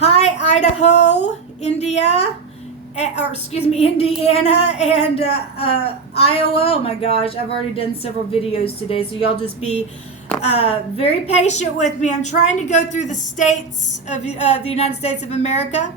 Hi, Idaho, Indiana, and Iowa. Oh my gosh, I've already done several videos today, so y'all just be very patient with me. I'm trying to go through the states of the United States of America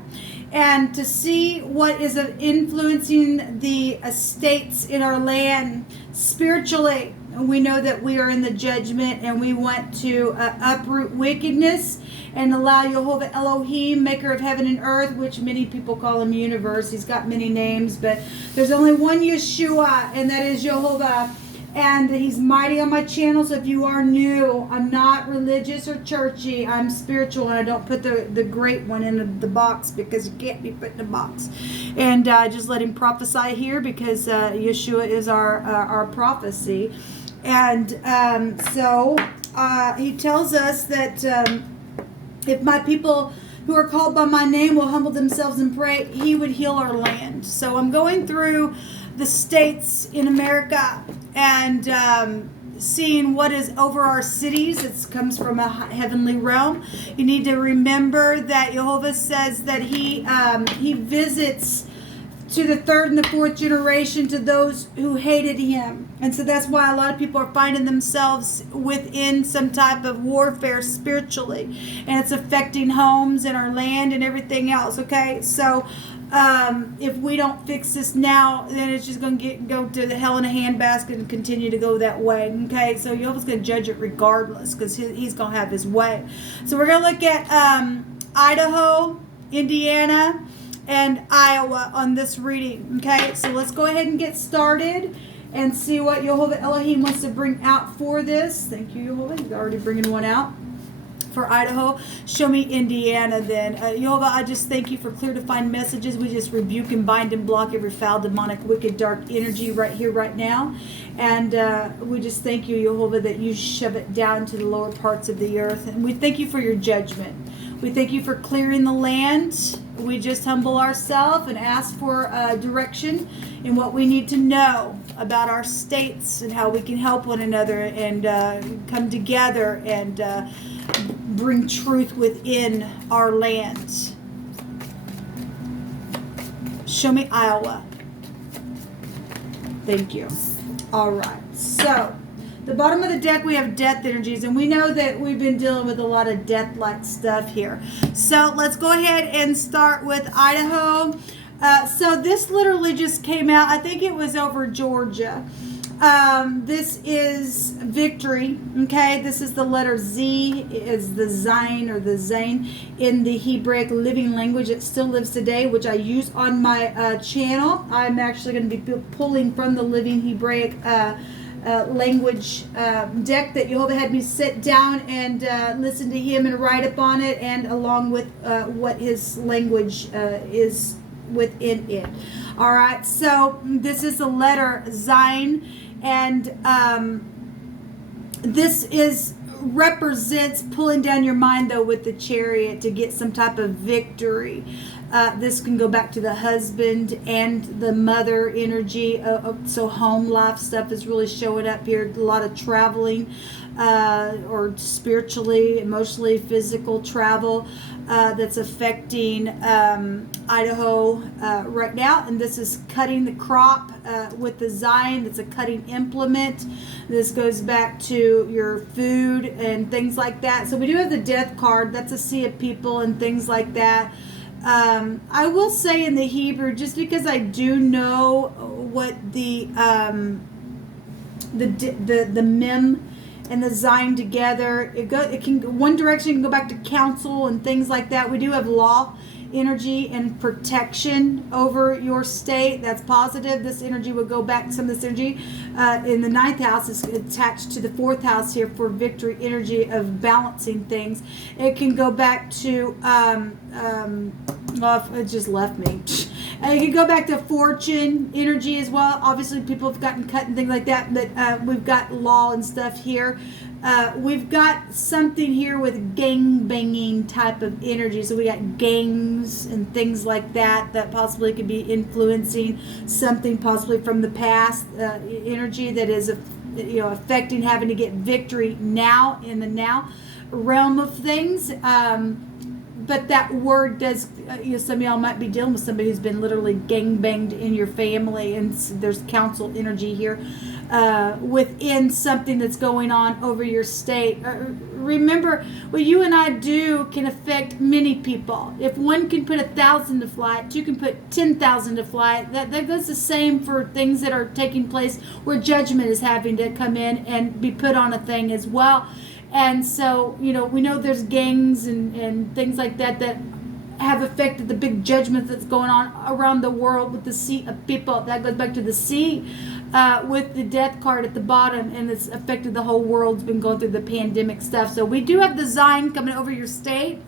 and to see what is influencing the states in our land spiritually. We know that we are in the judgment, and we want to uproot wickedness and allow Jehovah Elohim, maker of heaven and earth, which many people call him universe. He's got many names, but there's only one Yeshua, and that is Jehovah. And he's mighty on my channel. So if you are new, I'm not religious or churchy. I'm spiritual, and I don't put the great one in the box because you can't be put in a box. And just let him prophesy here because Yeshua is our prophecy. And so he tells us that if my people who are called by my name will humble themselves and pray, he would heal our land. So I'm going through the states in America and seeing what is over our cities. It comes from a heavenly realm. You need to remember that Jehovah says that he visits to the third and the fourth generation to those who hated him. And so that's why a lot of people are finding themselves within some type of warfare spiritually. And it's affecting homes and our land and everything else, okay? So if we don't fix this now, then it's just going to go to the hell in a handbasket and continue to go that way, okay? So Jehovah's going to judge it regardless because he's going to have his way. So we're going to look at Idaho, Indiana, and Iowa on this reading, okay? So let's go ahead and get started and see what Jehovah Elohim wants to bring out for this. Thank you, Jehovah. He's already bringing one out for Idaho. Show me Indiana then. Jehovah, I just thank you for clear defined messages. We just rebuke and bind and block every foul, demonic, wicked, dark energy right here, right now. And we just thank you, Jehovah, that you shove it down to the lower parts of the earth. And we thank you for your judgment. We thank you for clearing the land. We just humble ourselves and ask for direction in what we need to know about our states and how we can help one another and come together and bring truth within our land. Show me Iowa. Thank you. All right. So the bottom of the deck, we have death energies, and we know that we've been dealing with a lot of death-like stuff here. So let's go ahead and start with Idaho. So this literally just came out. I think it was over Georgia. This is victory, okay? This is the letter Z, is the Zain or the Zain in the Hebraic living language. It still lives today, which I use on my channel. I'm actually going to be pulling from the living Hebraic language deck that Jehovah had me sit down and listen to him and write upon it, and along with what his language is within it. All right, so this is the letter Zain, and this represents pulling down your mind though with the chariot to get some type of victory. This can go back to the husband and the mother energy. So home life stuff is really showing up here. A lot of traveling or spiritually, emotionally, physical travel that's affecting Idaho right now. And this is cutting the crop with the Zion. That's a cutting implement. This goes back to your food and things like that. So we do have the death card. That's a sea of people and things like that. I will say in the Hebrew, just because I do know what the mem and the Zion together, it can one direction can go back to counsel and things like that. We do have law energy and protection over your state. That's positive. This energy would go back, some of this energy in the 9th house is attached to the 4th house here for victory energy of balancing things. It can go back to it just left me. You can go back to fortune energy as well. Obviously people have gotten cut and things like that, but we've got law and stuff here. We've got something here with gang banging type of energy. So we got gangs and things like that possibly could be influencing something possibly from the past, energy that is affecting having to get victory now in the now realm of things. but that word does, some of y'all might be dealing with somebody who's been literally gangbanged in your family, and there's council energy here within something that's going on over your state. Remember, what you and I do can affect many people. If one can put 1,000 to flight, two can put 10,000 to flight. That goes the same for things that are taking place where judgment is having to come in and be put on a thing as well. And so, we know there's gangs and things like that have affected the big judgment that's going on around the world with the sea of people. That goes back to the sea with the death card at the bottom, and it's affected the whole world. It's been going through the pandemic stuff. So we do have the Zion coming over your state.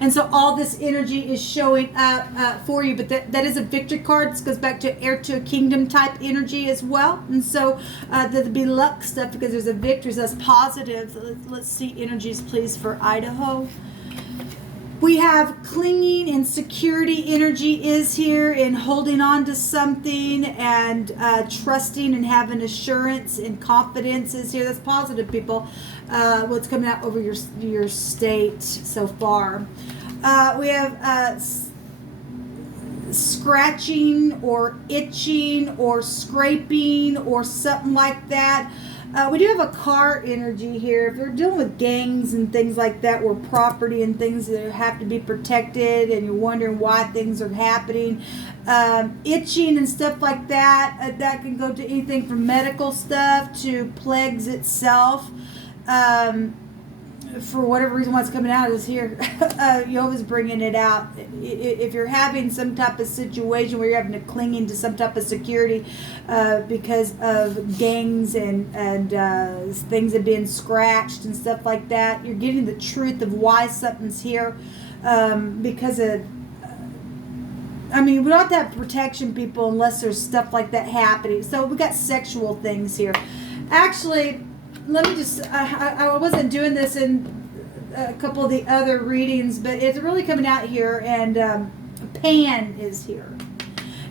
And so all this energy is showing up for you. But that is a victory card. This goes back to heir to a kingdom type energy as well. And so there'll be luck stuff because there's a victory. So that's positive. So let's see energies, please, for Idaho. We have clinging and security energy is here, and holding on to something, and trusting and having assurance and confidence is here. That's positive, people. What's coming out over your state so far. We have scratching or itching or scraping or something like that. We do have a car energy here. If you're dealing with gangs and things like that, where property and things that have to be protected, and you're wondering why things are happening, itching and stuff like that, that can go to anything from medical stuff to plagues itself. For whatever reason, what's coming out is here. Jehovah's bringing it out. If you're having some type of situation where you're having to clinging to some type of security because of gangs and things have been scratched and stuff like that, you're getting the truth of why something's here because of. We don't have to have protection, people, unless there's stuff like that happening. So we got sexual things here. Actually, let me just, I wasn't doing this in a couple of the other readings, but it's really coming out here, and Pan is here.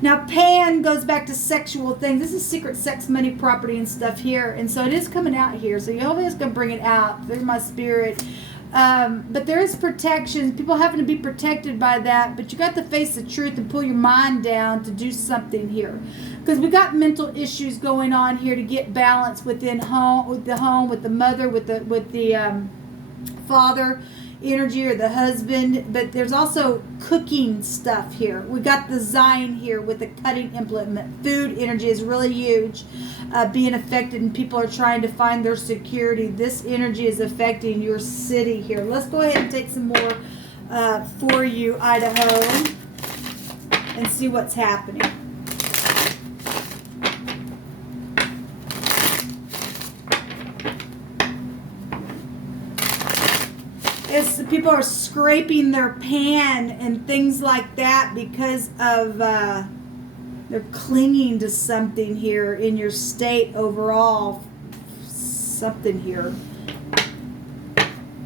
Now, Pan goes back to sexual things. This is secret sex, money, property, and stuff here, and so it is coming out here. So Jehovah is going to bring it out through my spirit. But there is protection, people having to be protected by that, but you got to face the truth and pull your mind down to do something here, because we got mental issues going on here to get balance within home, with the mother, with the father energy, or the husband. But there's also cooking stuff here. We got the Zion here with the cutting implement. Food energy is really huge, being affected, and people are trying to find their security. This energy is affecting your city here. Let's go ahead and take some more for you, Idaho, and see what's happening. People are scraping their pan and things like that because of they're clinging to something here in your state overall. Something here.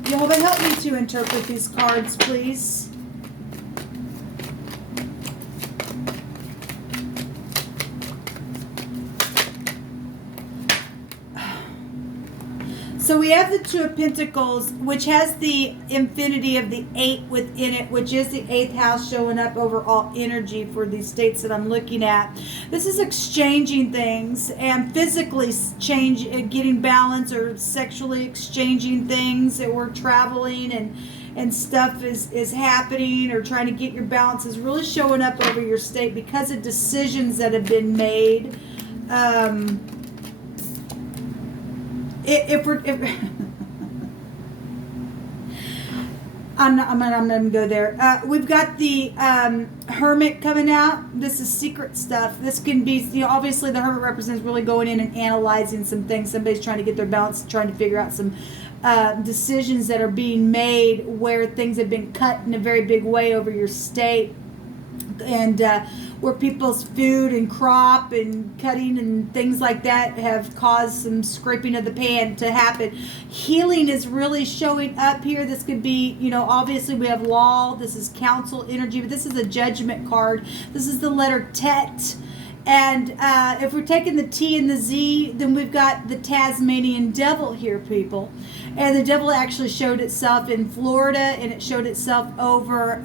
Jehovah, help me to interpret these cards, please. So we have the Two of Pentacles, which has the infinity of the 8 within it, which is the 8th house showing up overall energy for these states that I'm looking at. This is exchanging things and physically getting balance, or sexually exchanging things, that we're traveling and stuff is happening, or trying to get your balance is really showing up over your state because of decisions that have been made. I'm not going to go there. We've got the Hermit coming out. This is secret stuff. This can be, obviously the Hermit represents really going in and analyzing some things. Somebody's trying to get their balance, trying to figure out some decisions that are being made where things have been cut in a very big way over your state. And where people's food and crop and cutting and things like that have caused some scraping of the pan to happen. Healing is really showing up here. This could be, obviously we have law. This is council energy, but this is a judgment card. This is the letter Tet. And if we're taking the T and the Z, then we've got the Tasmanian devil here, people. And the devil actually showed itself in Florida, and it showed itself over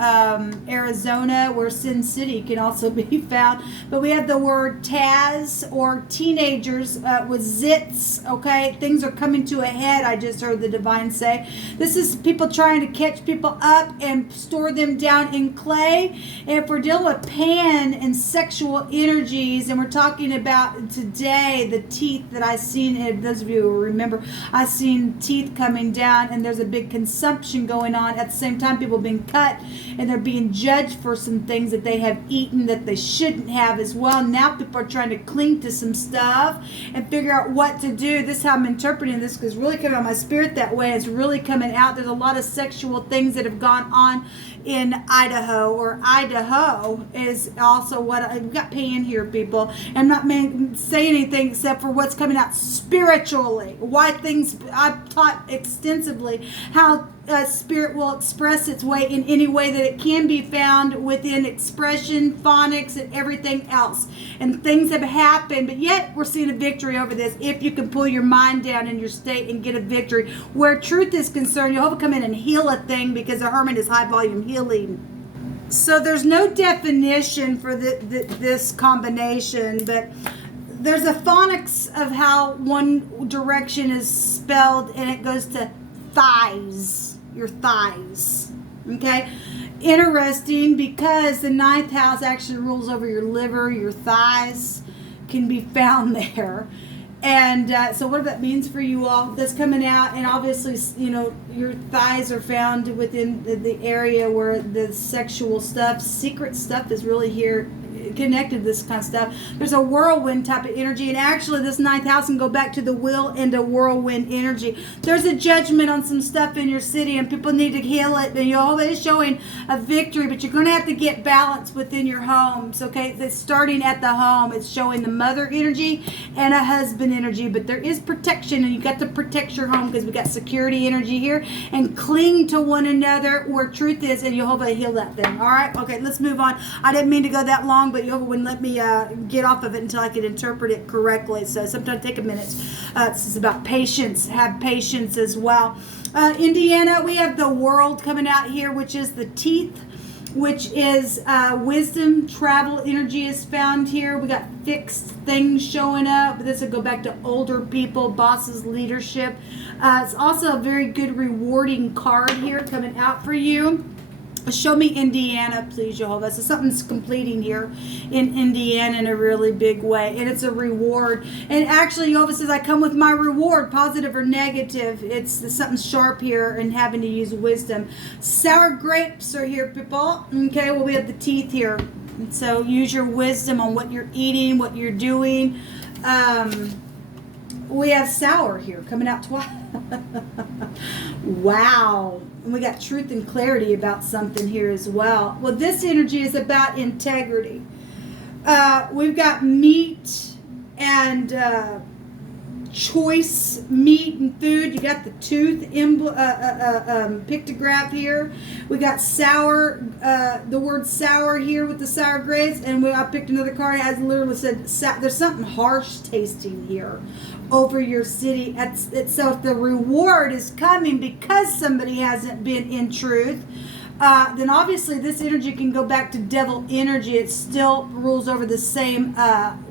Arizona, where Sin City can also be found. But we have the word Taz, or teenagers with zits, okay? Things are coming to a head, I just heard the divine say. This is people trying to catch people up and store them down in clay. And if we're dealing with pan and sexual energies, and we're talking about today the teeth that I seen, and those of you who remember, I seen teeth coming down, and there's a big consumption going on. At the same time, people being cut, and they're being judged for some things that they have eaten that they shouldn't have as well. Now people are trying to cling to some stuff and figure out what to do. This is how I'm interpreting this, because it's really coming on my spirit that way. It's really coming out. There's a lot of sexual things that have gone on in Idaho, or Idaho is also what we've got pan here, people. I'm not saying anything except for what's coming out spiritually. Why things, I've taught extensively how spirit will express its way in any way that it can be found within expression, phonics, and everything else. And things have happened, but yet we're seeing a victory over this. If you can pull your mind down in your state and get a victory. Where truth is concerned, you'll come in and heal a thing, because a hermit is high volume healing. So there's no definition for this combination, but there's a phonics of how one direction is spelled, and it goes to thighs. Your thighs. Okay? Interesting, because the 9th house actually rules over your liver. Your thighs can be found there. And so what that means for you all, that's coming out, and obviously, you know, your thighs are found within the area where the sexual stuff, secret stuff is really here, connected to this kind of stuff. There's a whirlwind type of energy, and actually this 9th house can go back to the wheel and a whirlwind energy. There's a judgment on some stuff in your city, and people need to heal it, and you're always showing a victory, but you're going to have to get balance within your homes, okay? It's starting at the home. It's showing the mother energy and a husband energy, but there is protection, and you got to protect your home, because we got security energy here, and cling to one another where truth is, and Jehovah heal that thing. All right? Okay, let's move on. I didn't mean to go that long, but Jehovah wouldn't let me get off of it until I could interpret it correctly. So sometimes take a minute. This is about patience. Have patience as well. Indiana, we have the world coming out here, which is the teeth, which is wisdom, travel energy is found here. We got fixed things showing up. This will go back to older people, bosses, leadership. It's also a very good rewarding card here coming out for you. Show me Indiana, please, Jehovah. So something's completing here in Indiana in a really big way. And it's a reward. And actually, Jehovah says, I come with my reward, positive or negative. It's something sharp here and having to use wisdom. Sour grapes are here, people. Okay, well, we have the teeth here. And so use your wisdom on what you're eating, what you're doing. We have sour here coming out twice. Wow. And we got truth and clarity about something here as well. Well, this energy is about integrity. We've got meat and choice meat and food. You got the tooth pictograph here. We got sour, the word sour here with the sour grapes. And I picked another card. It has literally said, there's something harsh tasting here over your city. So if the reward is coming because somebody hasn't been in truth, then obviously this energy can go back to devil energy. It still rules over the same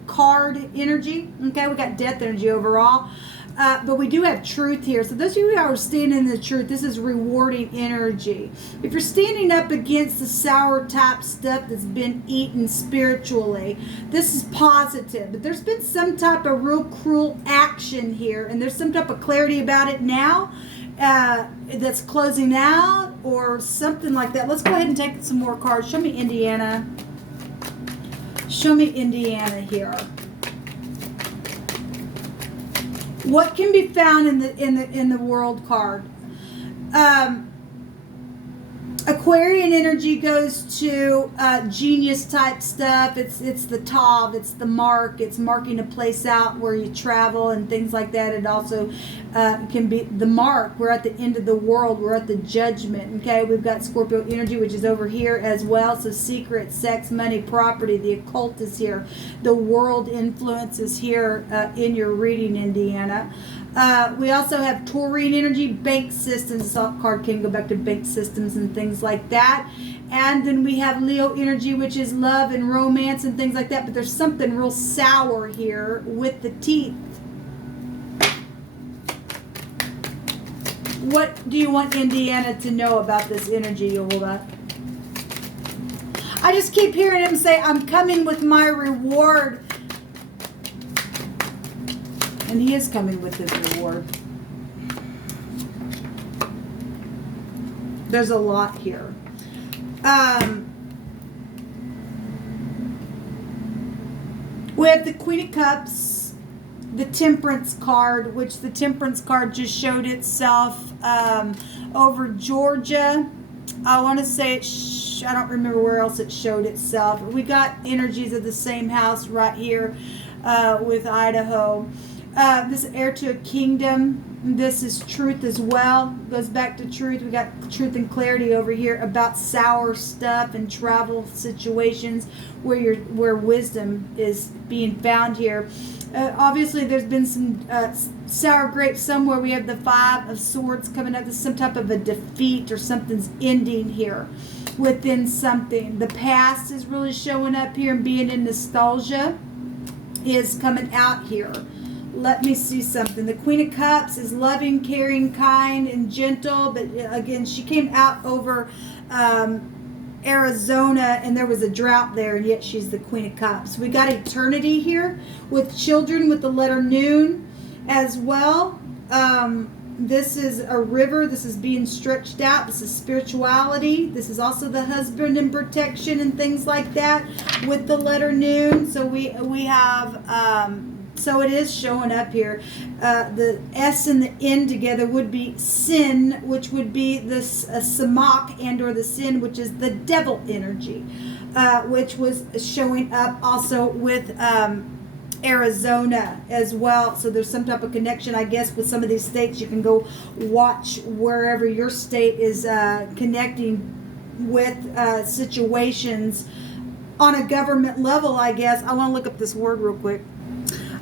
card energy. Okay, we got death energy overall. But we do have truth here. So those of you who are standing in the truth, this is rewarding energy. If you're standing up against the sour type stuff that's been eaten spiritually, this is positive. But there's been some type of real cruel action here, and there's some type of clarity about it now that's closing out or something like that. Let's go ahead and take some more cards. Show me Indiana. Show me Indiana here. What can be found in the world card? Aquarian energy goes to genius type stuff. It's the tav, it's the mark, it's marking a place out where you travel and things like that. It also can be the mark. We're at the end of the world. We're at the judgment. Okay, we've got Scorpio energy, which is over here as well. So secret, sex, money, property. The occult is here. The world influence is here in your reading, Indiana. We also have taurine energy, bank systems. This card can go back to bank systems and things like that. And then we have Leo energy, which is love and romance and things like that. But there's something real sour here with the teeth. What do you want Indiana to know about this energy, Yola? I just keep hearing him say, I'm coming with my reward. And he is coming with his reward. There's a lot here. We have the Queen of Cups, the Temperance card, which the Temperance card just showed itself over Georgia. I want to say I don't remember where else it showed itself. We got energies of the same house right here with Idaho. This is heir to a kingdom. This is truth as well. Goes back to truth. We got truth and clarity over here about sour stuff and travel situations where wisdom is being found here. Obviously, there's been some sour grapes somewhere. We have the Five of Swords coming up. There's some type of a defeat or something's ending here within something. The past is really showing up here and being in nostalgia is coming out here. Let me see something. The Queen of Cups is loving, caring, kind, and gentle. But again, she came out over Arizona, and there was a drought there, and yet she's the Queen of Cups. We got eternity here with children with the letter noon as well. This is a river. This is being stretched out. This is spirituality. This is also the husband and protection and things like that with the letter noon. So we have... So it is showing up here. The S and the N together would be sin, which would be this samak and or the sin, which is the devil energy, which was showing up also with Arizona as well. So there's some type of connection, I guess, with some of these states. You can go watch wherever your state is connecting with situations on a government level, I guess. I want to look up this word real quick.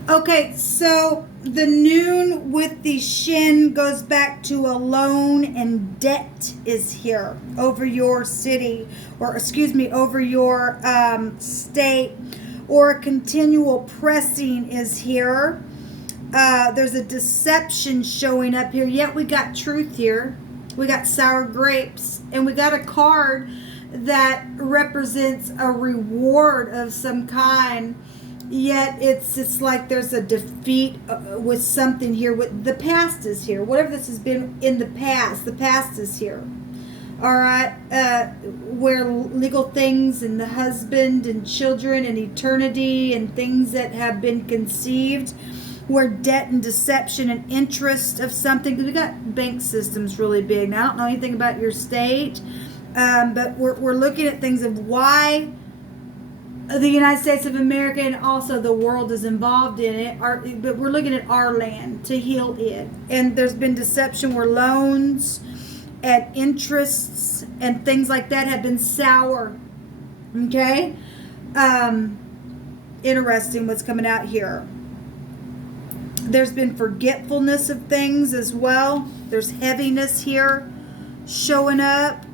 Okay, so the noon with the shin goes back to a loan and debt is here over your city, or excuse me, over your state, or a continual pressing is here. There's a deception showing up here, yet we got truth here. We got sour grapes, and we got a card that represents a reward of some kind. Yet it's like there's a defeat with something here. With the past is here. Whatever this has been in the past is here. All right, where legal things and the husband and children and eternity and things that have been conceived, where debt and deception and interest of something. We got bank systems really big. Now I don't know anything about your state, but we're looking at things of why the United States of America and also the world is involved in it. But we're looking at our land to heal it. And there's been deception where loans and interests and things like that have been sour. Okay? Interesting what's coming out here. There's been forgetfulness of things as well. There's heaviness here showing up.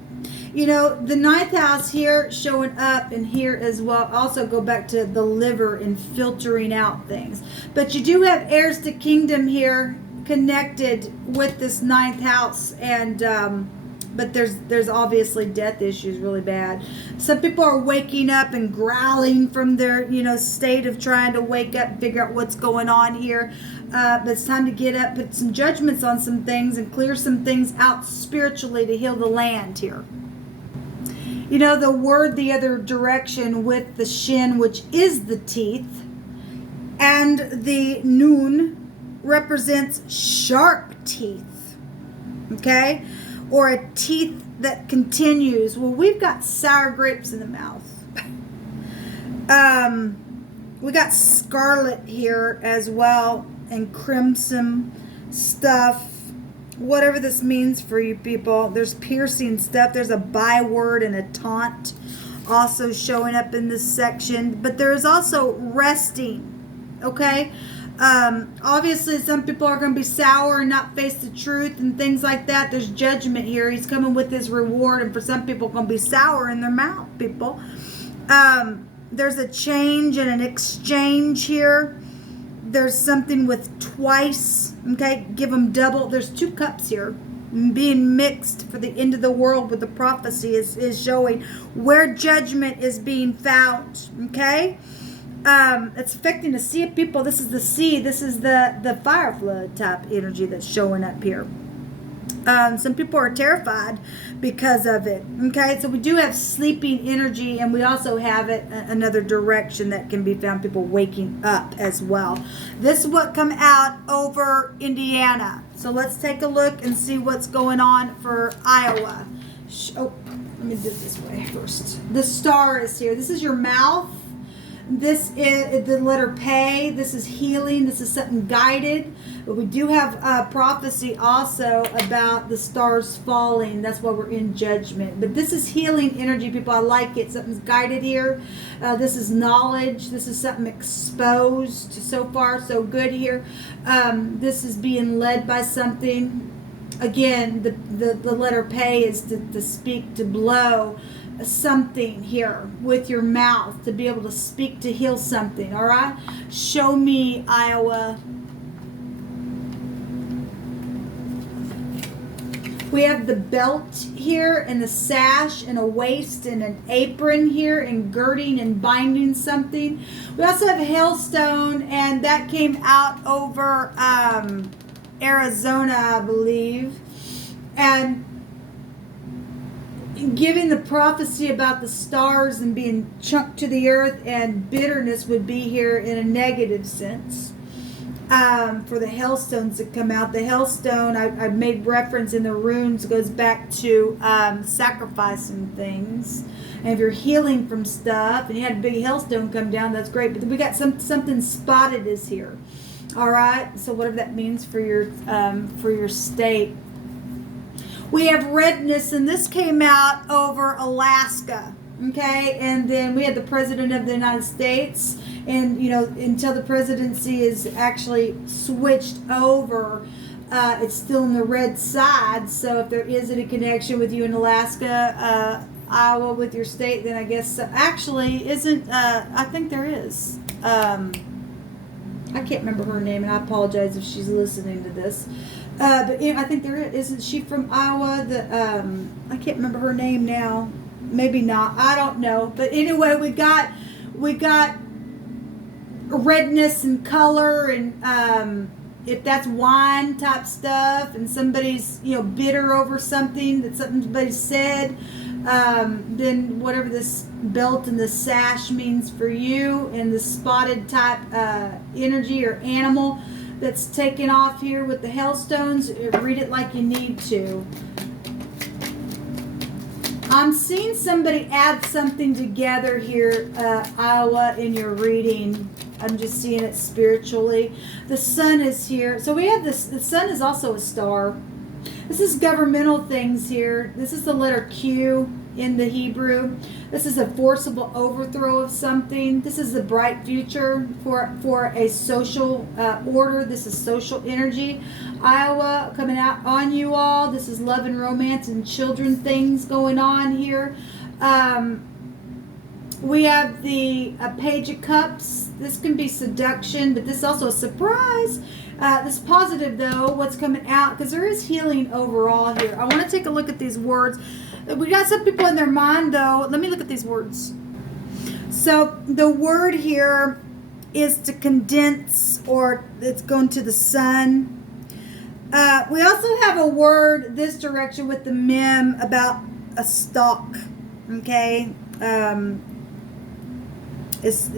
You know, the ninth house here showing up and here as well also go back to the liver and filtering out things. But you do have heirs to kingdom here connected with this ninth house, and but there's obviously death issues really bad. Some people are waking up and growling from their state of trying to wake up and figure out what's going on here. But it's time to get up, put some judgments on some things, and clear some things out spiritually to heal the land here. You know, the word the other direction with the shin, which is the teeth, and the noon represents sharp teeth, okay? Or a teeth that continues. Well, we've got sour grapes in the mouth. We got scarlet here as well, and crimson stuff. Whatever this means for you people. There's piercing stuff. There's a byword and a taunt also showing up in this section. But there is also resting. Okay? Obviously, some people are going to be sour and not face the truth and things like that. There's judgment here. He's coming with his reward, and for some people, going to be sour in their mouth, people. There's a change and an exchange here. There's something with twice, okay? Give them double. There's 2 cups here being mixed for the end of the world with the prophecy is showing where judgment is being found, okay? It's affecting a sea of people. This is the sea. This is the fire flood type energy that's showing up here. Some people are terrified because of it. Okay, so we do have sleeping energy, and we also have it another direction that can be found. People waking up as well. This is what come out over Indiana. So let's take a look and see what's going on for Iowa. Oh, let me do it this way first. The star is here. This is your mouth. This is the letter P. This is healing. This is something guided. But we do have prophecy also about the stars falling. That's why we're in judgment. But this is healing energy, people. I like it. Something's guided here. This is knowledge. This is something exposed. So far, so good here. This is being led by something. Again, the letter P is to speak, to blow something here with your mouth, to be able to speak, to heal something. All right, show me Iowa. We have the belt here and the sash and a waist and an apron here and girding and binding something. We also have hailstone, and that came out over Arizona, I believe, and giving the prophecy about the stars and being chunked to the earth, and bitterness would be here in a negative sense. For the hailstones that come out, the hailstone, I made reference in the runes, goes back to sacrificing things. And if you're healing from stuff and you had a big hailstone come down, that's great. But we got something spotted is here. All right, so whatever that means for your state. We have redness, and this came out over Alaska, okay? And then we had the President of the United States, and, you know, until the presidency is actually switched over, it's still on the red side. So if there is any connection with you in Alaska, Iowa with your state, then I guess actually isn't, I think there is. I can't remember her name, and I apologize if she's listening to this. But you know, I think there is. Isn't she from Iowa? I can't remember her name now. Maybe not. I don't know. But anyway, we got redness and color, and if that's wine type stuff, and somebody's bitter over something that somebody said, then whatever this belt and the sash means for you, and the spotted type energy or animal that's taken off here with the hailstones, read it like you need to. I'm seeing somebody add something together here, Iowa, in your reading. I'm just seeing it spiritually. The sun is here. So we have this. The sun is also a star. This is governmental things here. This is the letter Q in the Hebrew. This is a forcible overthrow of something. This is the bright future for a social order. This is social energy. Iowa coming out on you all. This is love and romance and children things going on here. We have the Page of Cups. This can be seduction, but this is also a surprise. This positive, though, what's coming out, because there is healing overall here. I want to take a look at these words. We got some people in their mind, though. Let me look at these words. So the word here is to condense, or it's going to the sun. We also have a word this direction with the mem about a stalk. Okay. It's,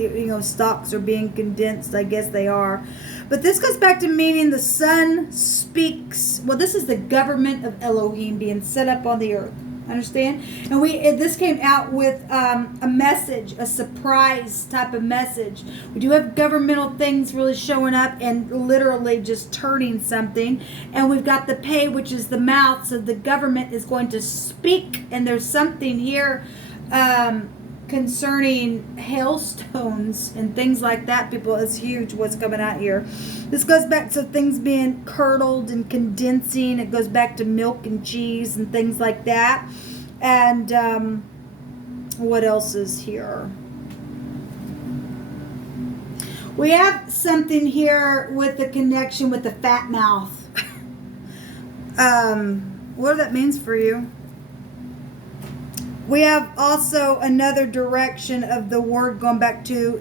stalks are being condensed. I guess they are. But this goes back to meaning the sun speaks. Well, this is the government of Elohim being set up on the earth. Understand? And this came out with a message, a surprise type of message. We do have governmental things really showing up and literally just turning something. And we've got the pay, which is the mouth. So the government is going to speak. And there's something here. concerning hailstones and things like that, people. It's huge what's coming out here. This goes back to things being curdled and condensing. It goes back to milk and cheese and things like that. And what else is here? We have something here with the connection with the fat mouth. What that means for you. We have also another direction of the word going back to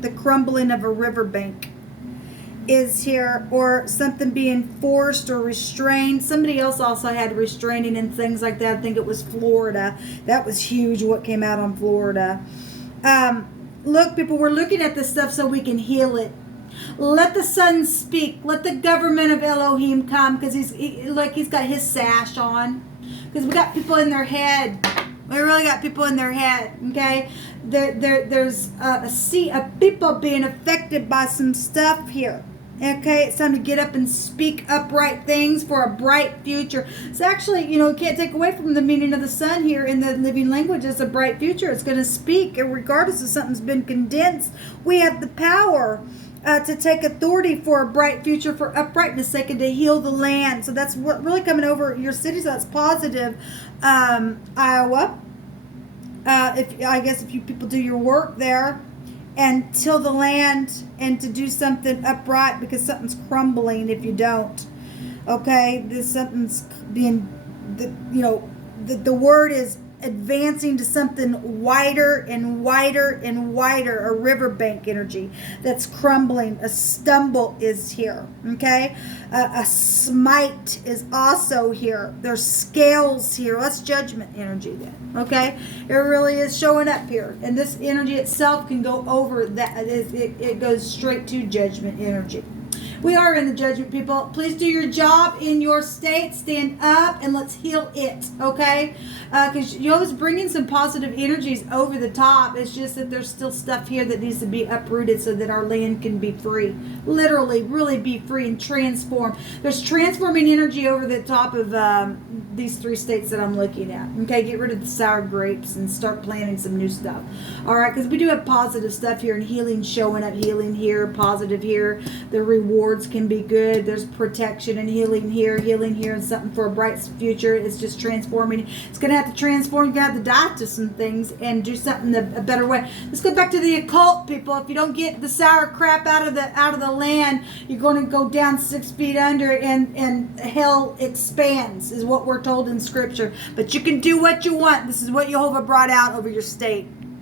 the crumbling of a riverbank is here, or something being forced or restrained. Somebody else also had restraining and things like that. I think it was Florida. That was huge what came out on Florida. Look, people, we're looking at this stuff so we can heal it. Let the sun speak. Let the government of Elohim come, because he's got his sash on. Because we got people in their head. We really got people in their head. Okay, there's a sea of people being affected by some stuff here. Okay, it's time to get up and speak upright things for a bright future. It's actually, you can't take away from the meaning of the sun here in the living language. It's a bright future. It's going to speak, and regardless if something's been condensed, we have the power to take authority for a bright future, for uprightness sake, and to heal the land. So that's what really coming over your city. So that's positive. Iowa. If you people do your work there and till the land and to do something upright, because something's crumbling if you don't. Okay, something's being, the word is advancing to something wider and wider and wider, a riverbank energy that's crumbling. A stumble is here, okay? A smite is also here. There's scales here. That's judgment energy then, okay? It really is showing up here. And this energy itself can go over that. It goes straight to judgment energy. We are in the judgment, people. Please do your job in your state. Stand up and let's heal it, okay? Because Jehovah's bringing some positive energies over the top. It's just that there's still stuff here that needs to be uprooted so that our land can be free. Literally, really be free and transform. There's transforming energy over the top of these 3 states that I'm looking at. Okay, get rid of the sour grapes and start planting some new stuff. All right, because we do have positive stuff here and healing showing up. Healing here, positive here. The reward can be good. There's protection and healing here, and something for a bright future. It's just transforming. It's going to have to transform. You're going to have to die to some things and do something a better way. Let's go back to the occult, people. If you don't get the sour crap out of the land, you're going to go down 6 feet under, and hell expands, is what we're told in Scripture. But you can do what you want. This is what Jehovah brought out over your state.